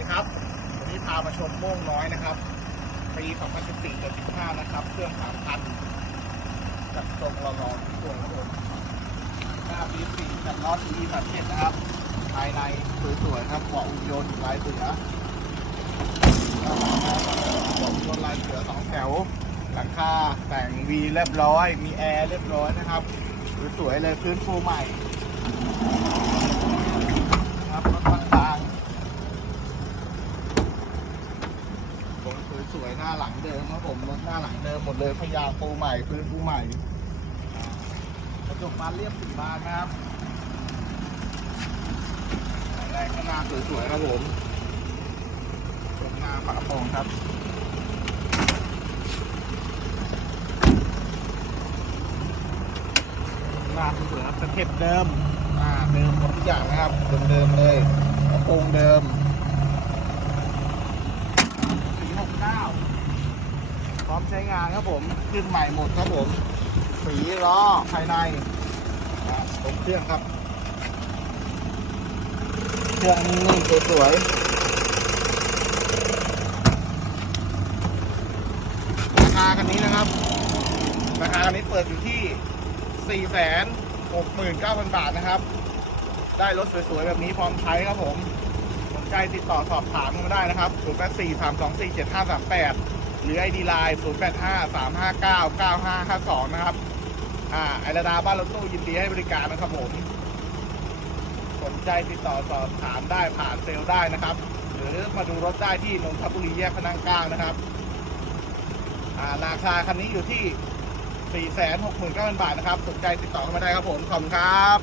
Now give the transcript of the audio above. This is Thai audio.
ดีครับ วันนี้พามาชมโม่งน้อยนะครับ ปี2014กับ15นะครับ เครื่อง3,000จัดตรงรอรอทุกตัวครับผมหน้า B4 กับน็อต E 37นะครับ ภายในสวยๆครับเบาะอุ่นยนต์ลายเสือเบาะอุ่นยนต์ลายเสือสองแถว หลังคาแต่งวีเรียบร้อย มีแอร์เรียบร้อยนะครับ สวยๆเลยพื้นฟูใหม่ ครับรถบางๆผม สวยหน้าหลังเดิมครับผมรถหน้าหลังเดิมหมดเลยพยางปูใหม่พื้นปูใหม่กระจกบานเรียบสีบานครับแรงข้างหน้าสวยๆครับผมรงหน้าฝาโปรงครับหน้าสวยครับสเต็ปเดิมอ่าเดิมหมดทุกอย่างนะครับเดิมๆเลยกระโปรงเดิมสีหกเก้าพ ร้อมใช้งานครับผมขึ้นใหม่หมดครับผมสีล้อภายในตรงเครื่องครับ เครื่องนิ่งๆสวยๆราคาคันนี้นะครับ ราคาคันนี้เปิดอยู่ที่ 469,000 บาทนะครับ ได้รถสวยๆ แบบนี้พร้อมใช้ครับผมสนใจติดต่อสอบถามมาได้นะครับ 0843247538 หรือ ID Line 0853599552นะครับ อ่าไอราดาบ้านรถตู้ยินดีให้บริการนะครับผม สนใจติดต่อสอบถามได้ผ่านเซลล์ได้นะครับ หรือมาดูรถได้ที่นนทบุรีแยกพนังก้านะครับ อ่าราคาคันนี้อยู่ที่ 469,000 บาทนะครับ สนใจติดต่อเข้ามาได้ครับผม ขอบคุณครับ